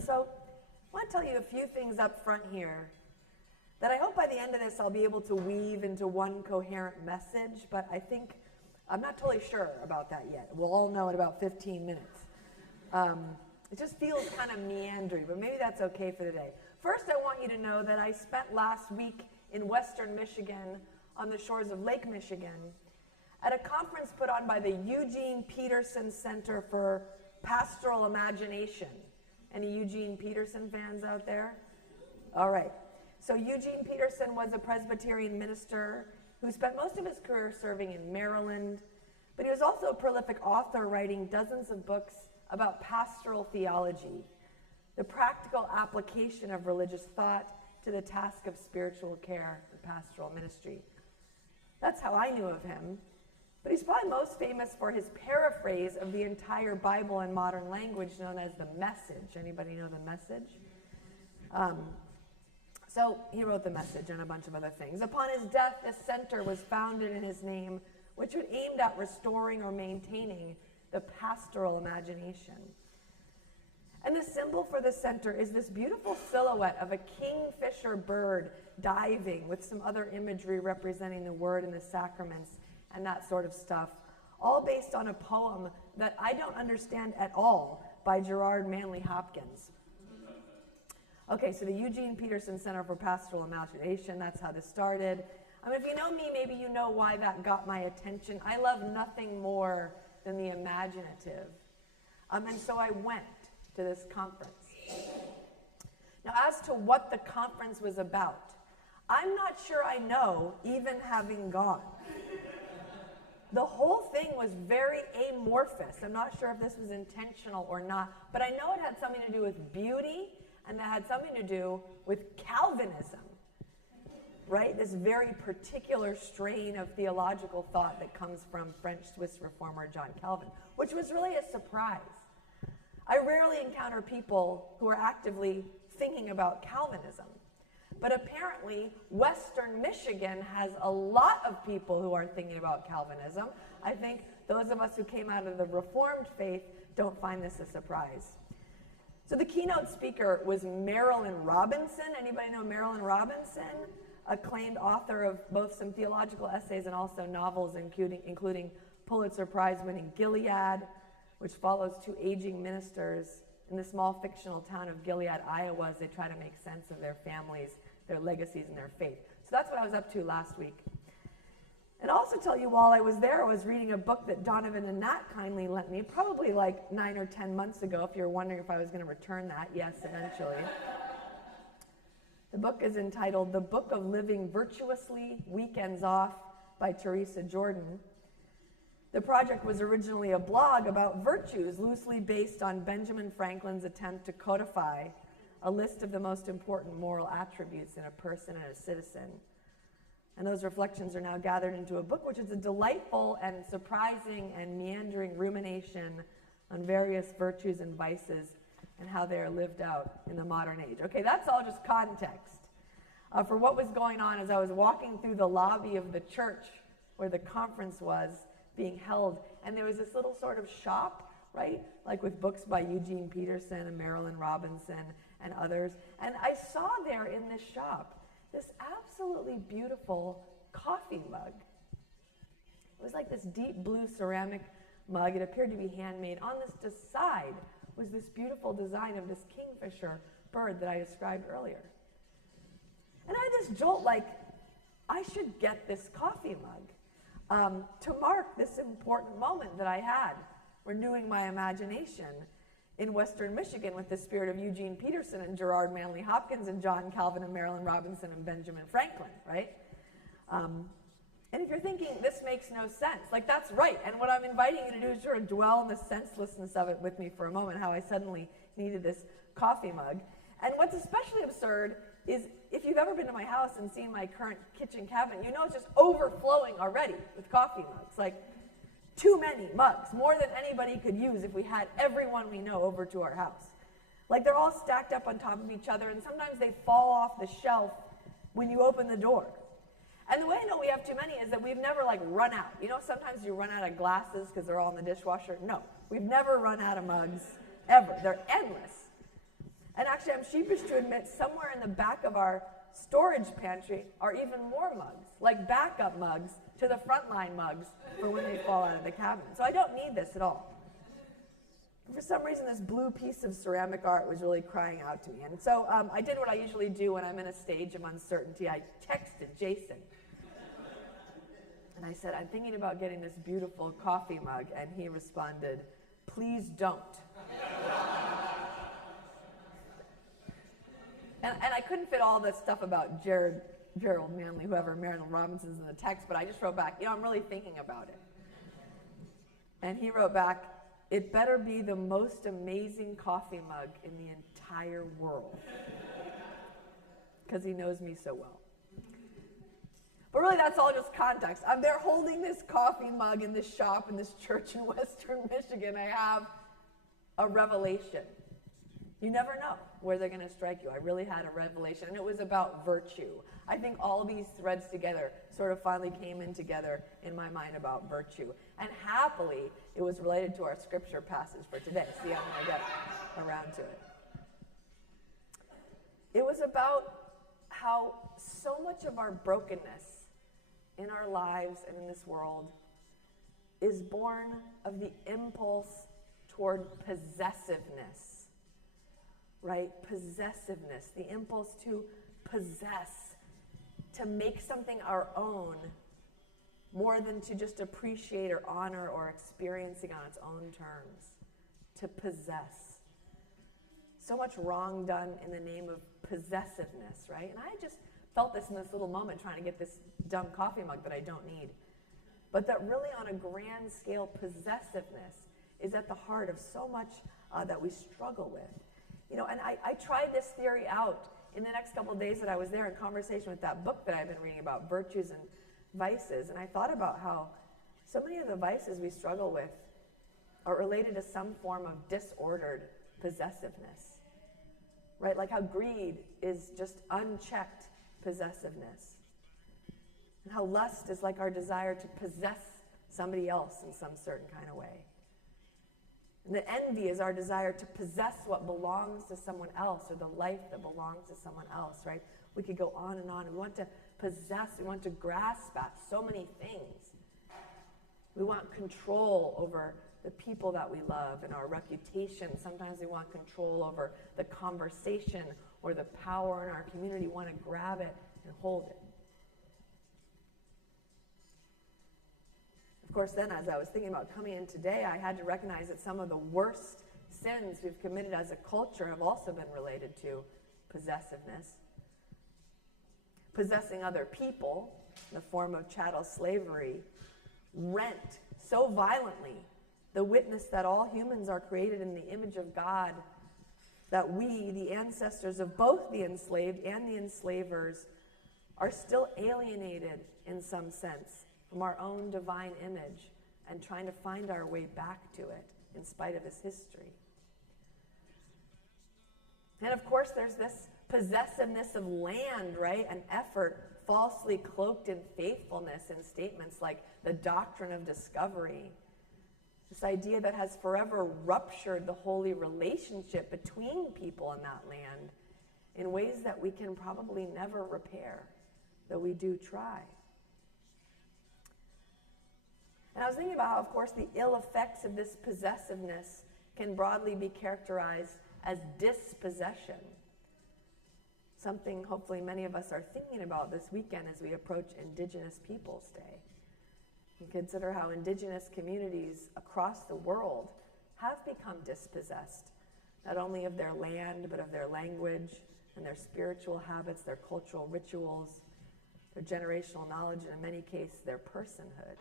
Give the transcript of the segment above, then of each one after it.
So I want to tell you a few things up front here that I hope by the end of this I'll be able to weave into one coherent message, but I'm not totally sure about that yet. We'll all know in about 15 minutes. It just feels kind of meandering, but maybe that's okay for today. First, I want you to know that I spent last week in western Michigan on the shores of Lake Michigan at a conference put on by the Eugene Peterson Center for Pastoral Imagination. Any Eugene Peterson fans out there? All right. So Eugene Peterson was a Presbyterian minister who spent most of his career serving in Maryland, but he was also a prolific author, writing dozens of books about pastoral theology, the practical application of religious thought to the task of spiritual care and pastoral ministry. That's how I knew of him. But he's probably most famous for his paraphrase of the entire Bible in modern language known as the Message. Anybody know the Message? So he wrote the Message and a bunch of other things. Upon his death, this center was founded in his name, which was aimed at restoring or maintaining the pastoral imagination. And the symbol for the center is this beautiful silhouette of a kingfisher bird diving with some other imagery representing the word and the sacraments and that sort of stuff, all based on a poem that I don't understand at all by Gerard Manley Hopkins. Okay, so the Eugene Peterson Center for Pastoral Imagination, that's how this started. If you know me, maybe you know why that got my attention. I love nothing more than the imaginative. And so I went to this conference. Now, as to what the conference was about, I'm not sure I know, even having gone. The whole thing was very amorphous. I'm not sure if this was intentional or not, but I know it had something to do with beauty, and it had something to do with Calvinism, right? This very particular strain of theological thought that comes from French-Swiss reformer John Calvin, which was really a surprise. I rarely encounter people who are actively thinking about Calvinism, but apparently Western Michigan has a lot of people who are thinking about Calvinism. I think those of us who came out of the Reformed faith don't find this a surprise. So the keynote speaker was Marilynne Robinson. Anybody know Marilynne Robinson? Acclaimed author of both some theological essays and also novels, including Pulitzer Prize-winning Gilead, which follows two aging ministers in the small fictional town of Gilead, Iowa, as they try to make sense of their families, their legacies, and their faith. So that's what I was up to last week. And I'll also tell you, while I was there, I was reading a book that Donovan and Nat kindly lent me, probably like 9 or 10 months ago, if you're wondering if I was going to return that. Yes, eventually. The book is entitled The Book of Living Virtuously, Weekends Off by Teresa Jordan. The project was originally a blog about virtues, loosely based on Benjamin Franklin's attempt to codify a list of the most important moral attributes in a person and a citizen. And those reflections are now gathered into a book, which is a delightful and surprising and meandering rumination on various virtues and vices and how they are lived out in the modern age. Okay, that's all just context for what was going on as I was walking through the lobby of the church where the conference was being held. And there was this little sort of shop, right, like with books by Eugene Peterson and Marilynne Robinson and others. And I saw there in this shop this absolutely beautiful coffee mug. It was like this deep blue ceramic mug. It appeared to be handmade. On this side was this beautiful design of this kingfisher bird that I described earlier. And I had this jolt like, I should get this coffee mug to mark this important moment that I had, renewing my imagination in Western Michigan with the spirit of Eugene Peterson and Gerard Manley Hopkins and John Calvin and Marilynne Robinson and Benjamin Franklin, right? And if you're thinking, this makes no sense, like that's right. And what I'm inviting you to do is sort of dwell in the senselessness of it with me for a moment, how I suddenly needed this coffee mug. And what's especially absurd is if you've ever been to my house and seen my current kitchen cabinet, you know it's just overflowing already with coffee mugs. Like, too many mugs, more than anybody could use if we had everyone we know over to our house. Like they're all stacked up on top of each other, and sometimes they fall off the shelf when you open the door. And the way I know we have too many is that we've never like run out. You know, sometimes you run out of glasses because they're all in the dishwasher. No, we've never run out of mugs, ever. They're endless. And actually, I'm sheepish to admit, somewhere in the back of our storage pantry are even more mugs, like backup mugs to the frontline mugs for when they fall out of the cabinet. So I don't need this at all. For some reason, this blue piece of ceramic art was really crying out to me. And so I did what I usually do when I'm in a stage of uncertainty. I texted Jason. And I said, I'm thinking about getting this beautiful coffee mug. And he responded, please don't. And I couldn't fit all this stuff about Gerald Manley, whoever Marilyn Robinson's in the text, but I just wrote back, I'm really thinking about it. And he wrote back, it better be the most amazing coffee mug in the entire world. Because he knows me so well. But really, that's all just context. They're holding this coffee mug in this shop in this church in Western Michigan. I have a revelation. You never know where they're going to strike you. I really had a revelation, and it was about virtue. I think all these threads together sort of finally came in together in my mind about virtue. And happily, it was related to our scripture passage for today. See, I'm going to get around to it. It was about how so much of our brokenness in our lives and in this world is born of the impulse toward possessiveness. Right? Possessiveness, the impulse to possess, to make something our own more than to just appreciate or honor or experiencing on its own terms. To possess. So much wrong done in the name of possessiveness, right? And I just felt this in this little moment trying to get this dumb coffee mug that I don't need. But that really on a grand scale, possessiveness is at the heart of so much that we struggle with. And I tried this theory out in the next couple of days that I was there in conversation with that book that I've been reading about virtues and vices. And I thought about how so many of the vices we struggle with are related to some form of disordered possessiveness. Right? Like how greed is just unchecked possessiveness. And how lust is like our desire to possess somebody else in some certain kind of way. And that envy is our desire to possess what belongs to someone else or the life that belongs to someone else, right? We could go on and on. We want to possess, we want to grasp at so many things. We want control over the people that we love and our reputation. Sometimes we want control over the conversation or the power in our community. We want to grab it and hold it. Of course, then as I was thinking about coming in today, I had to recognize that some of the worst sins we've committed as a culture have also been related to possessiveness. Possessing other people in the form of chattel slavery rent so violently the witness that all humans are created in the image of God, that we, the ancestors of both the enslaved and the enslavers, are still alienated in some sense from our own divine image and trying to find our way back to it in spite of its history. And of course, there's this possessiveness of land, right? An effort falsely cloaked in faithfulness in statements like the doctrine of discovery. This idea that has forever ruptured the holy relationship between people in that land in ways that we can probably never repair, though we do try. And I was thinking about how, of course, the ill effects of this possessiveness can broadly be characterized as dispossession. Something hopefully many of us are thinking about this weekend as we approach Indigenous Peoples Day. And consider how indigenous communities across the world have become dispossessed, not only of their land, but of their language and their spiritual habits, their cultural rituals, their generational knowledge, and in many cases, their personhood.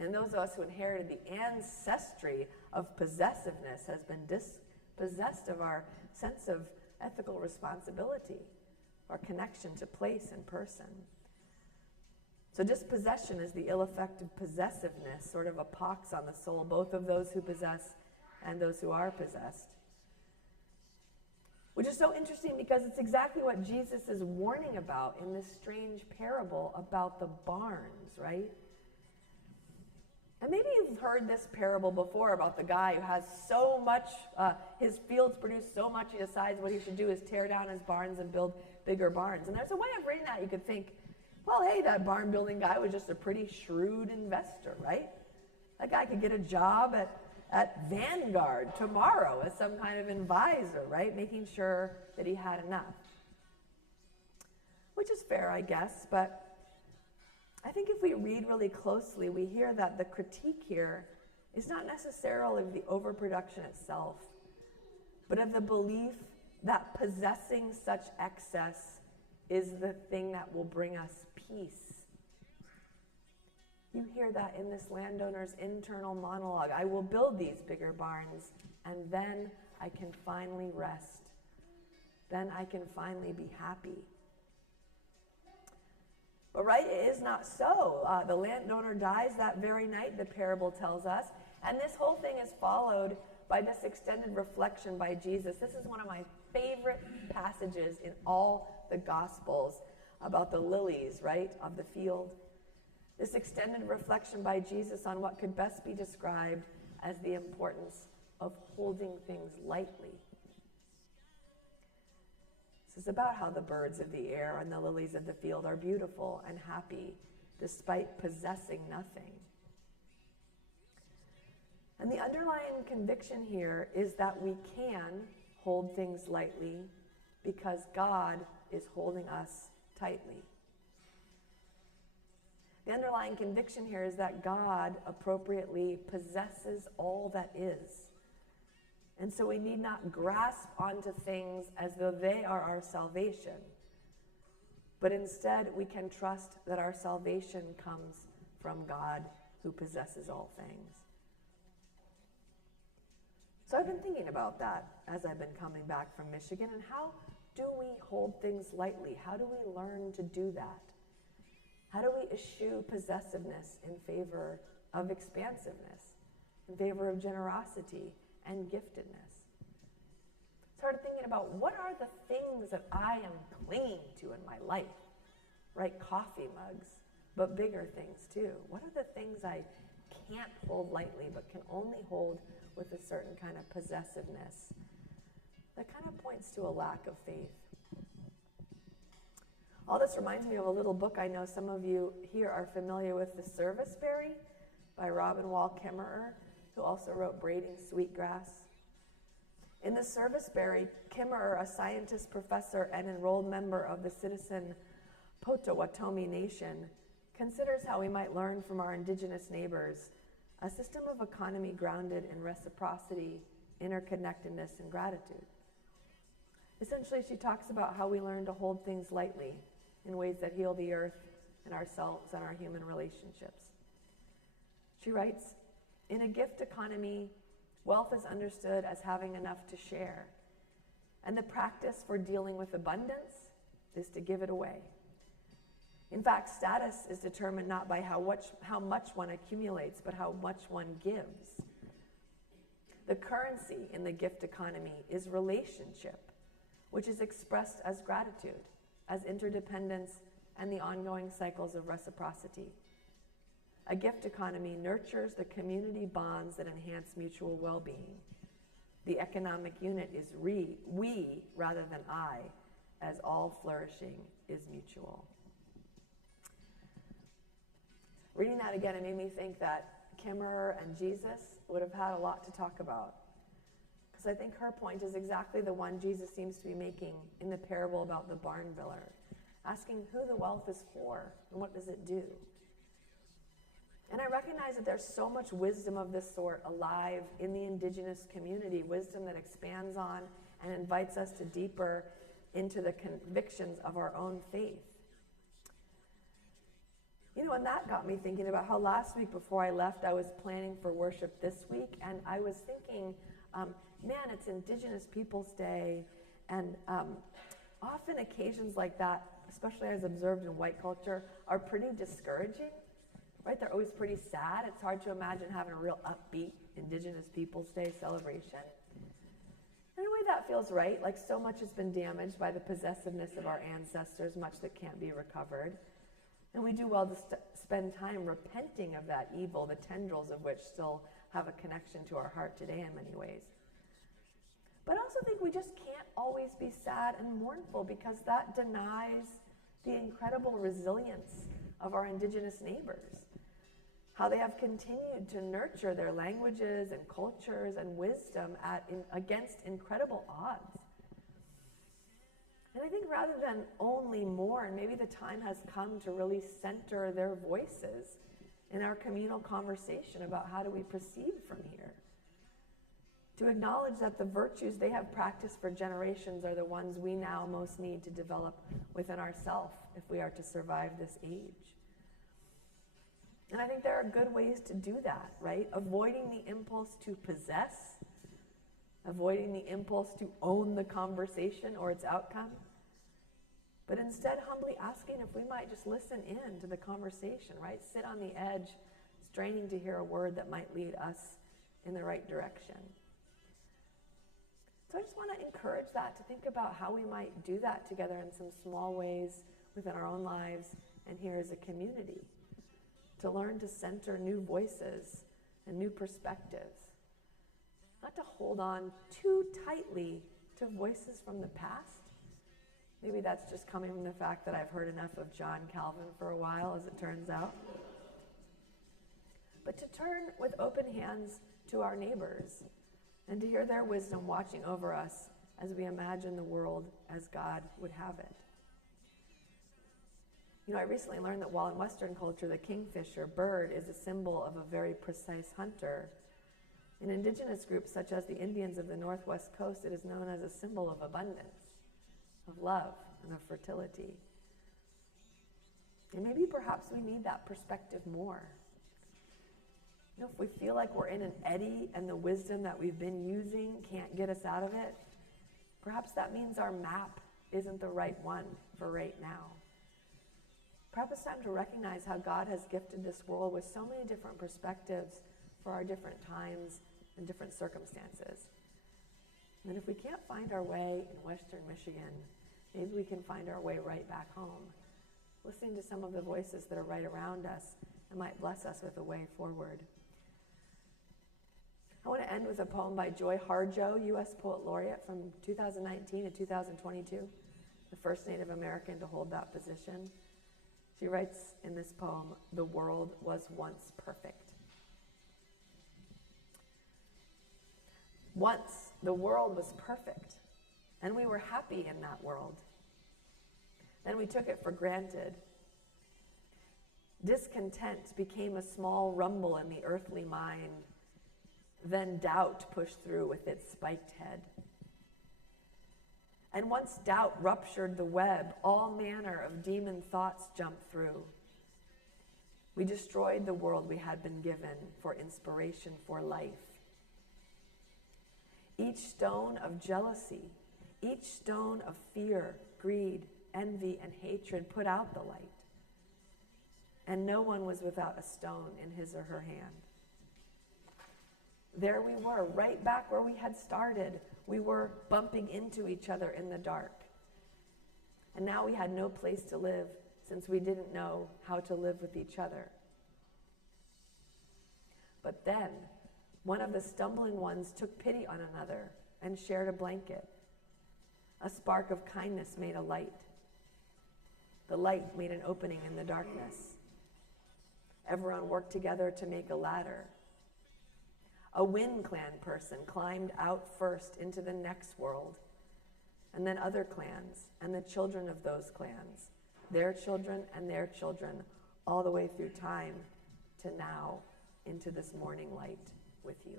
And those of us who inherited the ancestry of possessiveness has been dispossessed of our sense of ethical responsibility, our connection to place and person. So dispossession is the ill effect of possessiveness, sort of a pox on the soul, both of those who possess and those who are possessed. Which is so interesting because it's exactly what Jesus is warning about in this strange parable about the barns, right? And maybe you've heard this parable before about the guy who has so much, his fields produce so much, he decides what he should do is tear down his barns and build bigger barns. And there's a way of reading that. You could think, well, hey, that barn building guy was just a pretty shrewd investor, right? That guy could get a job at Vanguard tomorrow as some kind of advisor, right? Making sure that he had enough. Which is fair, I guess, but I think if we read really closely, we hear that the critique here is not necessarily of the overproduction itself, but of the belief that possessing such excess is the thing that will bring us peace. You hear that in this landowner's internal monologue. I will build these bigger barns, and then I can finally rest. Then I can finally be happy. But right, it is not so. The landowner dies that very night, the parable tells us. And this whole thing is followed by this extended reflection by Jesus. This is one of my favorite passages in all the Gospels about the lilies, right, of the field. This extended reflection by Jesus on what could best be described as the importance of holding things lightly. This is about how the birds of the air and the lilies of the field are beautiful and happy despite possessing nothing. And the underlying conviction here is that we can hold things lightly because God is holding us tightly. The underlying conviction here is that God appropriately possesses all that is. And so we need not grasp onto things as though they are our salvation, but instead we can trust that our salvation comes from God who possesses all things. So I've been thinking about that as I've been coming back from Michigan, and how do we hold things lightly? How do we learn to do that? How do we eschew possessiveness in favor of expansiveness, in favor of generosity and giftedness? Started thinking about what are the things that I am clinging to in my life, right? Coffee mugs, but bigger things too. What are the things I can't hold lightly but can only hold with a certain kind of possessiveness that kind of points to a lack of faith? All this reminds me of a little book I know some of you here are familiar with, The Serviceberry by Robin Wall Kimmerer, who also wrote Braiding Sweetgrass. In The Serviceberry, Kimmerer, a scientist, professor, and enrolled member of the citizen Potawatomi Nation, considers how we might learn from our indigenous neighbors a system of economy grounded in reciprocity, interconnectedness, and gratitude. Essentially, she talks about how we learn to hold things lightly in ways that heal the earth and ourselves and our human relationships. She writes, in a gift economy, wealth is understood as having enough to share, and the practice for dealing with abundance is to give it away. In fact, status is determined not by how much one accumulates, but how much one gives. The currency in the gift economy is relationship, which is expressed as gratitude, as interdependence, and the ongoing cycles of reciprocity. A gift economy nurtures the community bonds that enhance mutual well-being. The economic unit is we rather than I, as all flourishing is mutual. Reading that again, it made me think that Kimmerer and Jesus would have had a lot to talk about. Because I think her point is exactly the one Jesus seems to be making in the parable about the barn builder, asking who the wealth is for and what does it do. And I recognize that there's so much wisdom of this sort alive in the indigenous community, wisdom that expands on and invites us to deeper into the convictions of our own faith. You know, and that got me thinking about how last week before I left, I was planning for worship this week, and I was thinking, man, it's Indigenous Peoples Day, and often occasions like that, especially as observed in white culture, are pretty discouraging, right? They're always pretty sad. It's hard to imagine having a real upbeat Indigenous Peoples Day celebration. In a way, that feels right, like so much has been damaged by the possessiveness of our ancestors, much that can't be recovered. And we do well to spend time repenting of that evil, the tendrils of which still have a connection to our heart today in many ways. But I also think we just can't always be sad and mournful, because that denies the incredible resilience of our indigenous neighbors, how they have continued to nurture their languages and cultures and wisdom against incredible odds. And I think rather than only mourn, maybe the time has come to really center their voices in our communal conversation about how do we proceed from here. To acknowledge that the virtues they have practiced for generations are the ones we now most need to develop within ourselves if we are to survive this age. And I think there are good ways to do that, right? Avoiding the impulse to possess, avoiding the impulse to own the conversation or its outcome, but instead humbly asking if we might just listen in to the conversation, right? Sit on the edge, straining to hear a word that might lead us in the right direction. So I just want to encourage that, to think about how we might do that together in some small ways within our own lives and here as a community, to learn to center new voices and new perspectives, not to hold on too tightly to voices from the past. Maybe that's just coming from the fact that I've heard enough of John Calvin for a while, as it turns out. But to turn with open hands to our neighbors and to hear their wisdom watching over us as we imagine the world as God would have it. You know, I recently learned that while in Western culture the kingfisher bird is a symbol of a very precise hunter, in indigenous groups such as the Indians of the Northwest Coast, it is known as a symbol of abundance, of love, and of fertility. And maybe perhaps we need that perspective more. You know, if we feel like we're in an eddy and the wisdom that we've been using can't get us out of it, perhaps that means our map isn't the right one for right now. Perhaps it's time to recognize how God has gifted this world with so many different perspectives for our different times and different circumstances. And if we can't find our way in Western Michigan, maybe we can find our way right back home, listening to some of the voices that are right around us and might bless us with a way forward. I want to end with a poem by Joy Harjo, U.S. Poet Laureate from 2019 to 2022, the first Native American to hold that position. She writes in this poem, "The world was once perfect." Once the world was perfect, and we were happy in that world. Then we took it for granted. Discontent became a small rumble in the earthly mind. Then doubt pushed through with its spiked head. And once doubt ruptured the web, all manner of demon thoughts jumped through. We destroyed the world we had been given for inspiration for life. Each stone of jealousy, each stone of fear, greed, envy, and hatred put out the light. And no one was without a stone in his or her hand. There we were, right back where we had started. We were bumping into each other in the dark. And now we had no place to live, since we didn't know how to live with each other. But then, one of the stumbling ones took pity on another and shared a blanket. A spark of kindness made a light. The light made an opening in the darkness. Everyone worked together to make a ladder. A Wind Clan person climbed out first into the next world, and then other clans and the children of those clans, their children and their children, all the way through time to now into this morning light with you.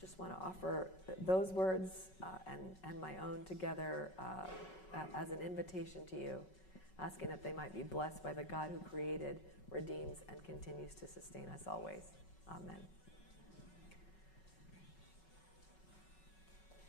Just want to offer those words and my own together as an invitation to you, asking that they might be blessed by the God who created, redeems, and continues to sustain us always. Amen.